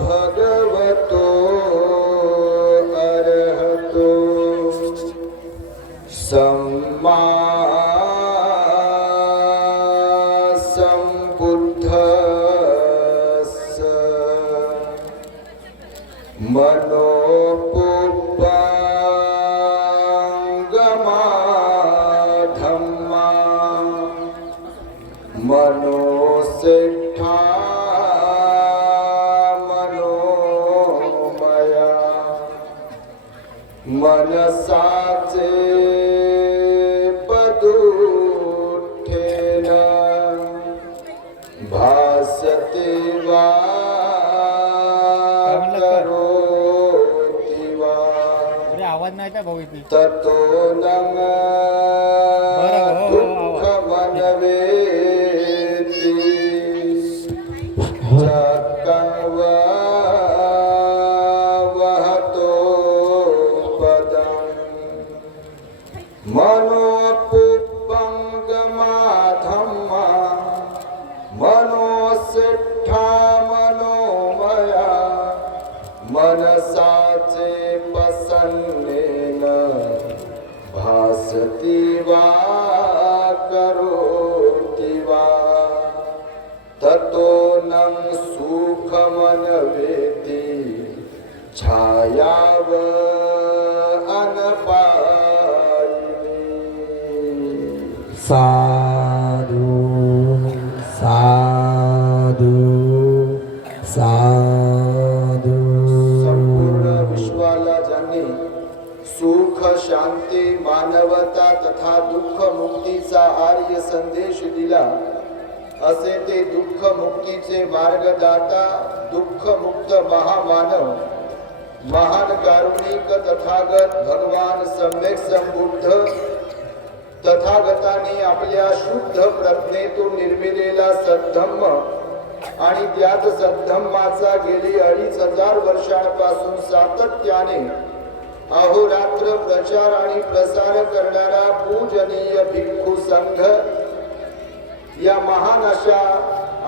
भगवतो अरहतो सम्मा सम्बुद्धस्स मनोपुप्पङ्गमा धम्मा मनोसिद्धा मनोमया मनसाचे पदुठेन भासते वा करोति वा आवाज नाही का भाऊ इथे ततो नम दुःखमनवेति वहतो पदम् मनोपुप्पङ्गमा धम्मा मनोसिद्धा मनोमया मनसाचे प्रसन्नेन भासति वा करोति वा ततो नं सुखमनवेति छायाव अनपायिनी। साधु साधु साधु। संपूर्ण विश्वाला ज्यांनी सुख शांती मानवता तथा दुःख मुक्तीचा आर्य संदेश दिला असे ते दुःख मुक्तीचे मार्गदाता दुःख मुक्त महामानव महान कारुणिक तथागत भगवान सम्यक संबुद्ध तथागताने आपल्या शुद्ध प्रज्ञेतून निर्मिलेला सद्धम्म आणि त्यात सद्धम्माचा गेली 2500 वर्षांपासून सातत्याने अहोरात्र प्रचार आणि प्रसार करणारा पूजनीय भिक्खू संघ या महान अशा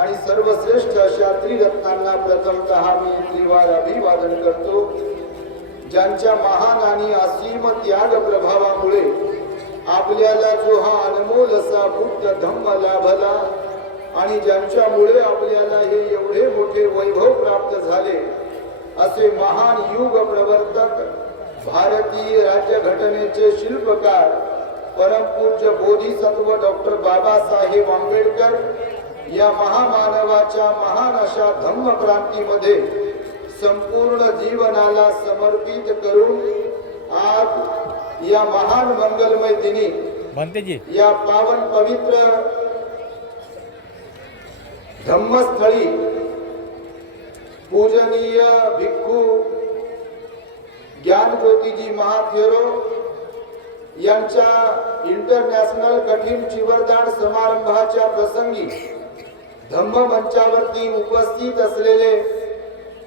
आणि सर्वश्रेष्ठ अशा त्रिरत्नांना प्रथमतः मी त्रिवार अभिवादन करतो, ज्यांच्या महान आणि असीम त्याग प्रभावामुळे आपल्याला जो हा अनमोल असा बुद्ध धम्म लाभला आणि ज्यांच्यामुळे आपल्याला हे एवढे मोठे वैभव प्राप्त झाले असे महान युग प्रवर्तक भारतीय राज्यघटनेचे शिल्पकार परमपूज्य बोधिसत्व डॉक्टर बाबासाहेब आंबेडकर या महामानवाच्या महान अशा धम्म क्रांतीमध्ये संपूर्ण जीवनाला समर्पित करून आज या महान मंगलमय दिनी या पावन पवित्र धम्मस्थळी पूजनीय भिक्खू ज्ञानज्योतिजी महाथेरो यांच्या इंटरनॅशनल कठीण चिवरदान समारंभाच्या प्रसंगी धम्म मंचावरती उपस्थित असलेले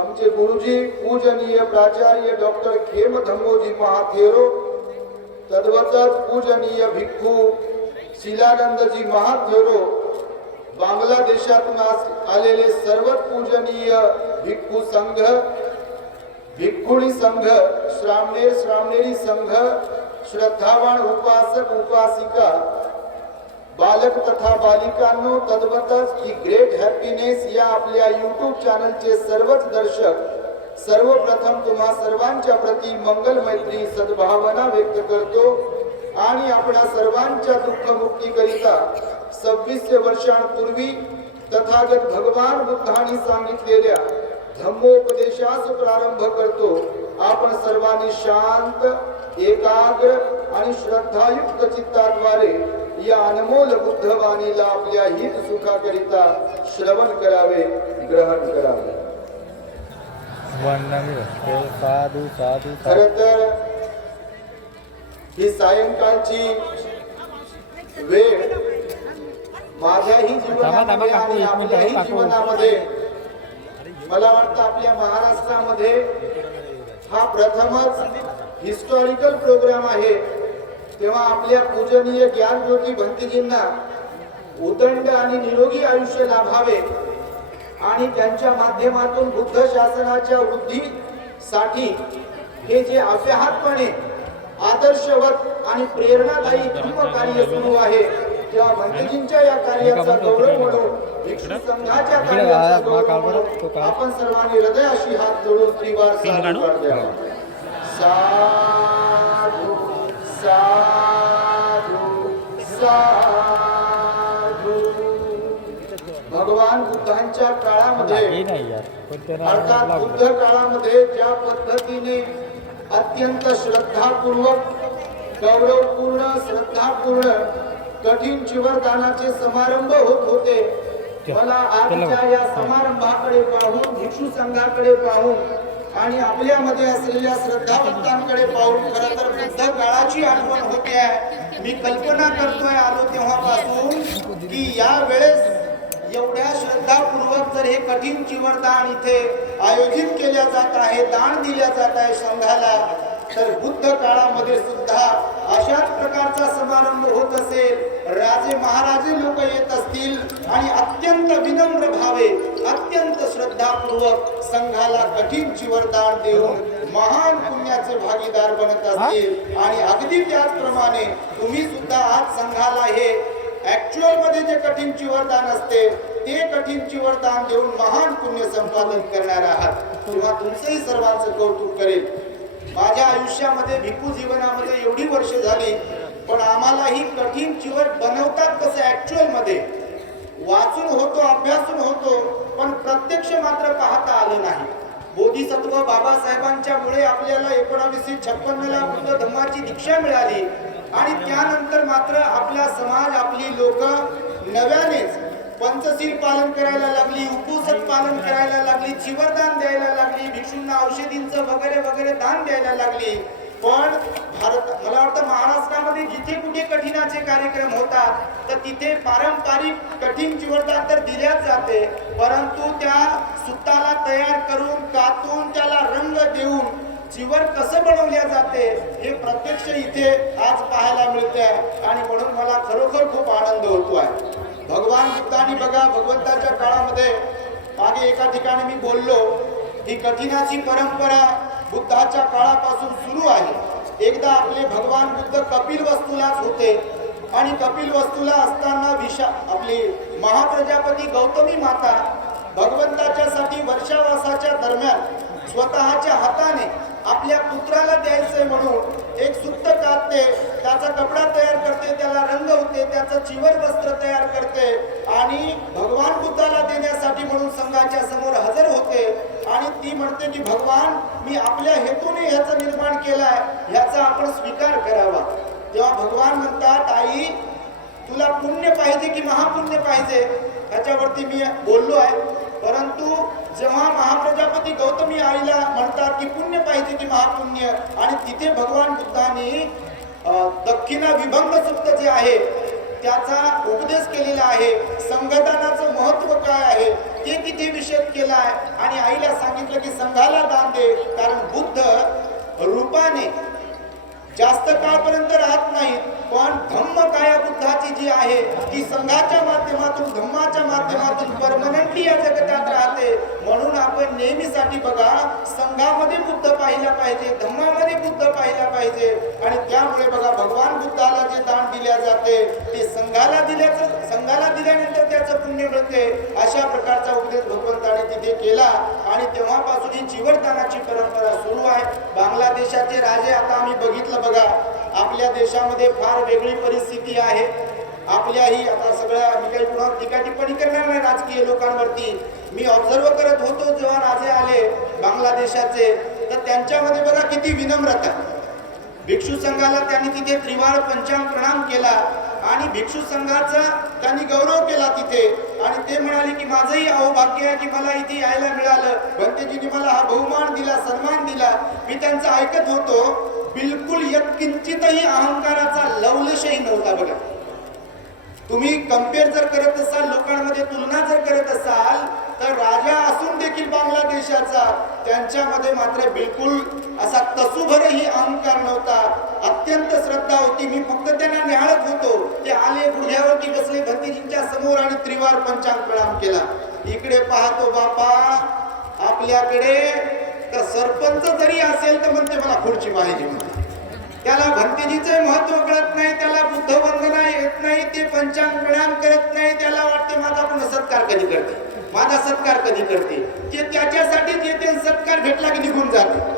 आमचे गुरुजी पूजनीय प्राचार्य डॉक्टर खेम धम्मोजी महाथेरो, तद्वतच पूजनीय भिक्खू शिलानंदजी महाथेरो, बांगलादेशातून आलेले सर्व पूजनीय भिक्खू संघ, भिक्खुणी संघ, श्रामणेरी संघ, श्रद्धावान उपासक उपासिका, बालक तथा बालिकांनो, तद्वतच ही ग्रेट हॅपीनेस या आपल्या YouTube चॅनलचे सर्वच दर्शक, सर्वप्रथम तुम्हा सर्वांच्या प्रती मंगल मैत्री सद्भावना व्यक्त करतो आणि आपल्या सर्वांच्या दुःख मुक्ती करिता 2600 वर्षांपूर्वी तथागत भगवान बुद्धांनी सांगितलेल्या धम्मोपदेशास प्रारंभ करतो। आपण सर्वांनी शांत, एकाग्र आणि श्रद्धायुक्त चित्ताद्वारे या अनमोल बुद्धवाणीला आपल्या हित सुखाकरिता श्रवण करावे, ग्रहण करावे। साधू साधू। खरं तर ही सायंकाळची वेळ माझ्याही जीवनामध्ये आणि आपल्याही जीवनामध्ये मला वाटतं आपल्या महाराष्ट्रामध्ये हा प्रथमच हिस्टॉरिकल प्रोग्राम आहे। तेव्हा आपल्या पूजनीय ज्ञानज्योती भंतीजींना उदंड आणि निरोगी आयुष्य लाभावे आणि त्यांच्या माध्यमातून बुद्ध शासनाच्या वृद्धीसाठी हे जे अव्याहतपणे आदर्शवत आणि प्रेरणादायी धम्म कार्य सुरू आहे, त्या भंतेजींच्या या कार्याचा गौरव म्हणून भिक्षू संघाच्या कार्याचा गौरव म्हणून आपण सर्वांनी हृदयाशी हात जोडून त्रिवार साधुवाद द्यावा. साधू साधू साधू. भगवान बुद्धांच्या काळामध्ये अर्थात बुद्ध काळामध्ये ज्या पद्धतीने अत्यंत श्रद्धापूर्वक गौरवपूर्ण श्रद्धापूर्ण कठीण चिवरदानाचे समारंभ होत होते, मला आजच्या या समारंभाकडे पाहून भिक्षू संघाकडे पाहून आणि आपल्यामध्ये असलेल्या श्रद्धावंतांकडे पाहून खरं तर बुद्ध काळाची आठवण होते आहे. मी कल्पना करतोय आलो तेव्हापासून की या वेळेस एवढ्या श्रद्धापूर्वक जर हे कठीण चिवरदान इथे आयोजित केल्या जात आहे, दान दिल्या जात आहे संघाला, तर बुद्ध काळामध्ये सुद्धा अशाच प्रकारचा समारंभ होत असेल, राजे महाराजे लोक येत असतील आणि अत्यंत विनम्र भावे अत्यंत श्रद्धापूर्वक संघाला कठीण चिवरदान देऊन महान पुण्याचे भागीदार बनत असतील. आणि अगदी त्याचप्रमाणे तुम्ही सुद्धा आज संघाला हे ऍक्च्युअल मध्ये जे कठीण चिवरदान असते ते कठीण चिवरदान देऊन महान पुण्य संपादन करणार आहात, तेव्हा तुमचंही सर्वांचं कौतुक करेल. माझ्या आयुष्यामध्ये भिक्खू जीवनामध्ये एवढी वर्ष झाली, पण आम्हाला ही कठीण चिवर बनवतात कसं ऍक्च्युअल मध्ये वाचून होतो, अभ्यासून होतो, पण प्रत्यक्ष मात्र पाहता आलं नाही. बोधिसत्व बाबासाहेबांच्या मुळे आपल्याला 1956 ला बुद्ध धम्माची दीक्षा मिळाली आणि त्यानंतर मात्र आपला समाज, आपली लोक नव्यानेच पंचशील पालन करायला लागली, उपवास पालन करायला लागली, चिवरदान द्यायला लागली, भिक्षूंना औषधींचं वगैरे वगैरे दान द्यायला लागली. पण मला वाटतं महाराष्ट्रामध्ये जिथे कुठे कठीणाचे कार्यक्रम होतात तर तिथे पारंपरिक कठीण चिवरदान तर दिल्याच जाते, परंतु त्या सुताला तयार करून कातून त्याला रंग देऊन चिवर कसं बनवल्या जाते हे प्रत्यक्ष इथे आज पाहायला मिळते आणि म्हणून मला खरोखर खूप आनंद होतो आहे. भगवान बुद्धांनी बघा, भगवंताच्या काळामध्ये मागे एका ठिकाणी मी बोललो, ही कठीणाची परंपरा बुद्धाच्या काळापासून सुरू आहे. एकदा आपले भगवान बुद्ध कपिल वस्तूलाच होते आणि कपिल वस्तूला असताना आपली महाप्रजापती गौतमी माता भगवंताच्या साठी वर्षावासाच्या दरम्यान स्वतःच्या हाताने आपल्या पुत्राला द्यायचंय म्हणून एक सुत्त काढते, त्याचा कपडा तयार करते, त्याला रंगवते, त्याचं चिवर वस्त्र तयार करते आणि भगवान बुद्धाला देण्यासाठी म्हणून संघाच्या समोर हजर होते आणि ती म्हणते की भगवान, मी आपल्या हेतूने ह्याचं निर्माण केलाय, ह्याचा आपण स्वीकार करावा. तेव्हा भगवान म्हणतात, आई तुला पुण्य पाहिजे की महापुण्य पाहिजे, ह्याच्यावरती मी बोललो आहे. परंतु जेव्हा महाप्रजापती गौतमी आईला म्हणतात की पुण्य पाहिजे की महापुण्य, आणि तिथे भगवान बुद्धांनी दक्षिणा विभंग सुक्त जे आहे त्याचा उपदेश केलेला आहे. संघदानाचं महत्व काय आहे ते तिथे विषद केला आहे आणि आईला सांगितलं की संघाला दान दे, कारण बुद्ध रूपाने जास्त काळपर्यंत राहत नाहीत, पण धम्म काया बुद्धाची जी आहे ती संघाच्या माध्यमातून, धम्माच्या माध्यमातून परमनंटली या जगतात राहते. म्हणून आपण नेहमीसाठी बघा, संघामध्ये बुद्ध पाहिला पाहिजे, धम्मामध्ये बुद्ध पाहिला पाहिजे. आणि त्यामुळे बघा, भगवान बुद्धाला जे दान दिल्या जाते ते संघाला दिल्यानंतर त्याचं पुण्य मिळते. अशा प्रकारचा उपदेश भगवंताने तिथे केला आणि तेव्हापासून ही चिवरदानाची परंपरा सुरू आहे. बांगलादेशाचे राजे आता आम्ही बघितलं बघा, आपल्या देशामध्ये फार वेगळी परिस्थिती आहे. आपल्याही आता सगळ्या मी काही पुन्हा टीका टिप्पणी करणार नाही राजकीय लोकांवरती. मी ऑब्झर्व करत होतो जेव्हा राजे आले बांगलादेशाचे, तर त्यांच्यामध्ये बघा किती विनम्रता. भिक्षू संघाला त्यांनी तिथे त्रिवार पंचांग प्रणाम केला आणि भिक्षू संघाचा त्यांनी गौरव केला तिथे आणि ते म्हणाले की माझंही अहोभाग्य आहे की मला इथे यायला मिळालं, भंतेजींनी मला हा बहुमान दिला, सन्मान दिला. मी त्यांचं ऐकत होतो, बिलकुल यत्किंचितही अहंकाराचा लवलेशही नव्हता. बघा, तुम्ही कंपेअर जर करत असाल, लोकांमध्ये तुलना जर करत असाल, तर राजा असून देखील बांगलादेशाचा त्यांच्यामध्ये मात्र बिलकुल असा तसूभरही अहंकार नव्हता. अत्यंत श्रद्धा होती. मी फक्त त्यांना निहाळत होतो. ते आले, गुढग्यावरती बसले भंतेजींच्या समोर आणि त्रिवार पंचांग प्रणाम केला. इकडे पाहतो बापा आपल्याकडे तर सरपंच जरी असेल तर म्हणते मला खुर्ची पाहिजे म्हणते. त्याला भंतेजीचे महत्व कळत नाही, त्याला बुद्ध वंदना येत नाही, ते पंचांग प्रणाम करत नाही. त्याला वाटते माझा पण सत्कार कधी करते, माझा सत्कार कधी करते. ते त्याच्यासाठीच येते, सत्कार भेटला की निघून जाते.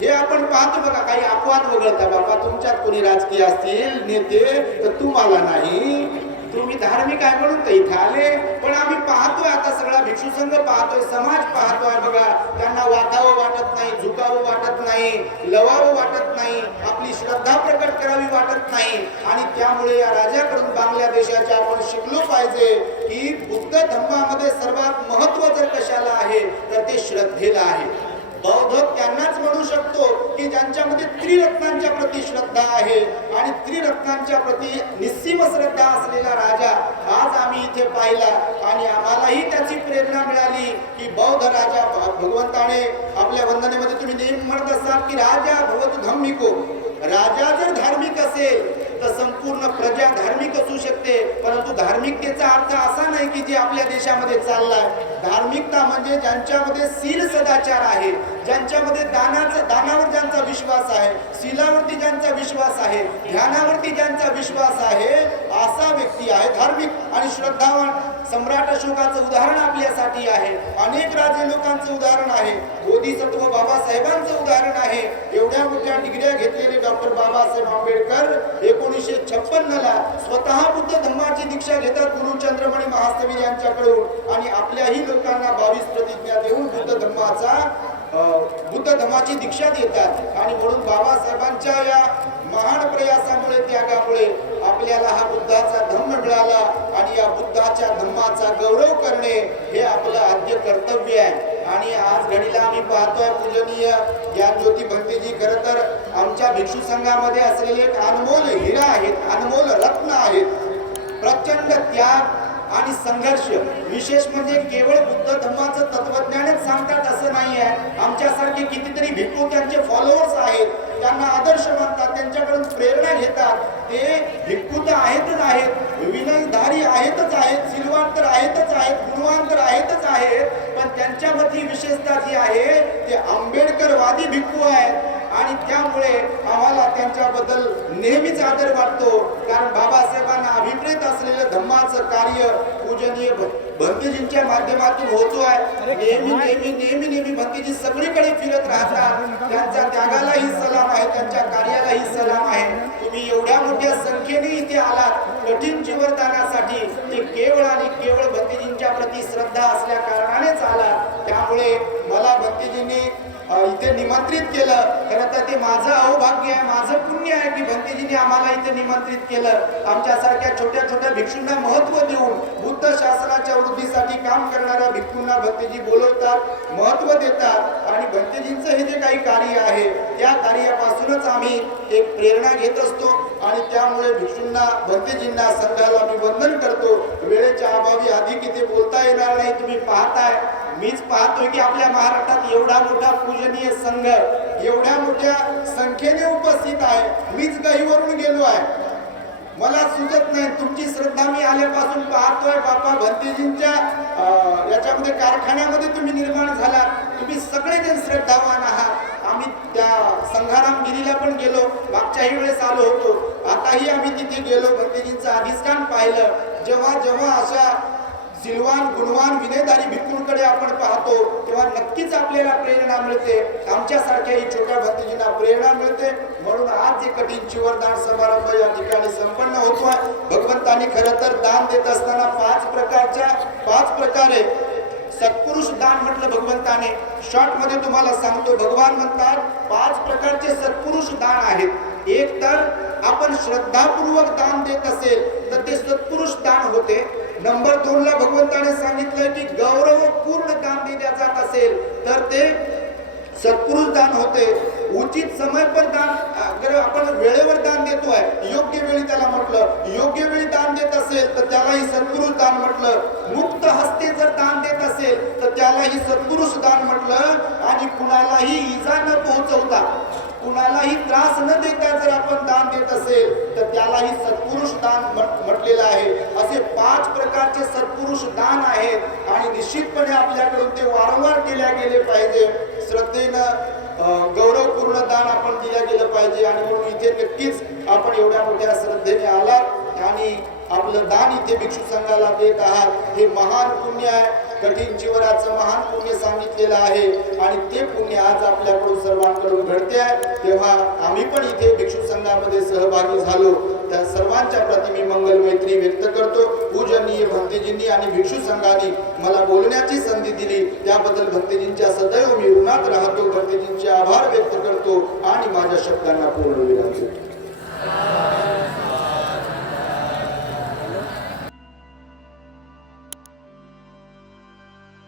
हे आपण पाहतो बघा. काही अपवाद वगळता बाबा तुमच्यात कोणी राजकीय असतील नेते तर तुम्हाला नाही, तुम्ही धार्मिक आहे म्हणून तर इथे आले. पण आम्ही पाहतोय आता सगळा भिक्षू संघ पाहतोय, समाज पाहतोय बघा. त्यांना वाटावं वाटत नाही, झुकावं वाटत नाही, लवावं वाटत नाही, आपली श्रद्धा प्रकट करावी वाटत नाही. आणि त्यामुळे या राजाकडून बांगलादेशाच्या आपण शिकलो पाहिजे की बुद्ध धर्मामध्ये सर्वात महत्व जर कशाला आहे तर ते श्रद्धेला आहे. बौद्ध त्यांनाच म्हणू शकतो की ज्यांच्यामध्ये त्रिरत्नांच्या प्रती श्रद्धा आहे. आणि त्रिरत्नांच्या प्रती निस्सीम श्रद्धा असलेला राजा आज आम्ही इथे पाहिला. आणि आम्हालाही त्याची प्रेरणा मिळाली की बौद्ध राजा भगवंताने आपल्या वंदनेमध्ये तुम्ही नेहमी म्हणत असाल की राजा भवतु धम्मिको. राजा जर धार्मिक असेल तर संपूर्ण प्रजा धार्मिक असू शकते. परंतु धार्मिकतेचा अर्थ असा नाही की जे आपल्या देशामध्ये चाललाय. धार्मिकता म्हणजे ज्यांच्यामध्ये शील सदाचार आहे, ज्यांच्यामध्ये दानावर ज्यांचा विश्वास आहे, शीलावरती ज्यांचा विश्वास आहे, ध्यानावरती ज्यांचा विश्वास आहे, असा व्यक्ती आहे धार्मिक आणि श्रद्धावान. सम्राट अशोकाचं उदाहरण आपल्यासाठी आहे, अनेक राजे लोकांचं उदाहरण आहे, बोधिसत्व बाबासाहेबांचं उदाहरण आहे. एवढ्या मोठ्या डिग्र्या घेतलेले डॉक्टर बाबासाहेब आंबेडकर 1956ला स्वतः बुद्ध धर्माची दीक्षा घेतात गुरु चंद्रमणी महास्तवीर यांच्याकडून. आणि आपल्याही लोकांना 22 प्रतिज्ञा देऊन बुद्ध धर्माची दीक्षा देतात. आणि म्हणून बाबासाहेबांच्या या महान प्रयासामुळे त्यागामुळे आपल्याला हा बुद्धाचा धम्म मिळाला. आणि या बुद्धाच्या धम्माचा गौरव करणे हे आपलं आद्य कर्तव्य आहे. आणि आज घडीला आम्ही पाहतोय पूजनीय ज्ञानज्योती भंतेजी खरं तर आमच्या भिक्षू संघामध्ये असलेले एक अनमोल हिरा आहेत, अनमोल रत्न आहेत. प्रचंड त्याग आणि संघर्ष. विशेष म्हणजे केवळ बुद्ध धर्माचं तत्वज्ञानच सांगतात असं नाही आहे. आमच्यासारखे कितीतरी भिक्खू त्यांचे फॉलोअर्स आहेत, त्यांना आदर्श मानतात, त्यांच्याकडून प्रेरणा घेतात. ते भिक्खू तर आहेतच आहेत, विनयधारी आहेतच आहेत, सिलवान तर आहेतच आहेत, गुणवान तर आहेतच आहेत. पण त्यांच्यामधली विशेषता जी आहे ते आंबेडकरवादी भिक्खू आहेत. आणि त्यामुळे आम्हाला त्यांच्याबद्दल नेहमीच आदर वाटतो. कारण बाबासाहेबांना अभिप्रेत असलेलं धम्माचं कार्य पूजनीय भंतेजींच्या माध्यमातून होतो आहे. नेहमी भंतेजी सगळीकडे फिरत राहतात. त्यांच्या त्यागालाही सलाम आहे, त्यांच्या कार्यालाही सलाम आहे. तुम्ही एवढ्या मोठ्या संख्येने इथे आलात कठीण जीवनदानासाठी, ते केवळ आणि केवळ भंतेजींच्या प्रती श्रद्धा असल्या कारणानेच आला. त्यामुळे मला भंतेजींनी इथे निमंत्रित केलं. खरं तर ते माझं अहोभाग्य आहे, माझं पुण्य आहे की भंतेजींनी आम्हाला इथे निमंत्रित केलं. आमच्यासारख्या छोट्या छोट्या भिक्षूंना महत्व देऊन बुद्ध शासनाच्या वृद्धीसाठी काम करणाऱ्या भिक्षूंना भंतेजी बोलवतात, महत्व देतात. आणि भंतेजींचं हे जे काही कार्य आहे त्या कार्यापासूनच आम्ही एक प्रेरणा घेत असतो. आणि त्यामुळे भिक्षूंना, भंतेजींना, संघाला मी वंदन करतो. वेळेच्या अभावी अधिक इथे बोलता येणार नाही. तुम्ही पाहताय, मीच पाहतोय की आपल्या महाराष्ट्रात एवढा मोठा पूजनीय संघ एवढ्या मोठ्या संख्येने उपस्थित आहे. मीच गहीवरून गेलो आहे, मला सुचत नाही. तुमची श्रद्धा मी आल्यापासून पाहतोय बापा. भंतेजींच्या याच्यामध्ये कारखान्यामध्ये तुम्ही निर्माण झाला, तुम्ही सगळेजण श्रद्धावान आहात. आम्ही त्या संघारामगिरीला पण गेलो, मागच्याही वेळेस आलो होतो, आताही आम्ही तिथे गेलो, भंतेजींचं अधिष्ठान पाहिलं. जेव्हा जेव्हा अशा सिलवान, गुणवान, विनयधारी भिक्खूंकडे आपण पाहतो तेव्हा नक्कीच आपल्याला प्रेरणा मिळते. आमच्यासारख्याही छोट्या भंतेजींना प्रेरणा मिळते. म्हणून आज जे कठीण चिवरदान समारंभ या ठिकाणी संपन्न होतोय. भगवंतांनी खरं तर दान देत असताना 5 प्रकारे सत्पुरुष दान म्हटलं भगवंताने. शॉर्ट मध्ये तुम्हाला सांगतो, भगवान म्हणतात 5 प्रकारचे सत्पुरुष दान आहेत. एक तर आपण श्रद्धापूर्वक दान देत असेल तर ते सत्पुरुष दान होते. नंबर 2 ला भगवंताने सांगितलं की गौरवपूर्ण दान दिले जात असेल तर ते सत्पुरुष दान होते. उचित समय पर दान, अगर आपण वेळेवर दान देतोय, योग्य वेळी त्याला म्हटलं, योग्य वेळी दान देत असेल तर त्यालाही सत्पुरुष दान म्हटलं. मुक्त हस्ते जर दान देत असेल तर त्यालाही सत्पुरुष दान म्हटलं. आणि कुणालाही इजा न पोहोचवता कुणालाही त्रास न देता जर आपण दान देत असेल तर त्यालाही सत्पुरुष दान म्हटलेलं आहे. असे 5 प्रकारचे सत्पुरुष दान आहेत आणि निश्चितपणे आपल्याकडून ते वारंवार केल्या गेले पाहिजे. श्रद्धेनं गौरवपूर्ण दान आपण दिल्या गेलं पाहिजे आणि म्हणून इथे नक्कीच आपण एवढ्या मोठ्या श्रद्धेने आलात आणि आपलं दान इथे भिक्षू संघाला देत आहात. हे महान पुण्य आहे. कठीण जीवनाचं महान पुण्य सांगितलेलं आहे आणि ते पुण्य आज आपल्याकडून सर्वांकडून घडते आहे. तेव्हा आम्ही पण इथे भिक्षू संघामध्ये सहभागी झालो. त्या सर्वांच्या प्रति मी मंगल मैत्री व्यक्त करतो. पूजनीय भंतेजींनी आणि भिक्षू संघाने मला बोलण्याची संधी दिली त्याबद्दल भंतेजींच्या सदैव मी ऋणात राहतो. भंतेजींचे आभार व्यक्त करतो आणि माझ्या शब्दांना पूर्ण विराम देतो.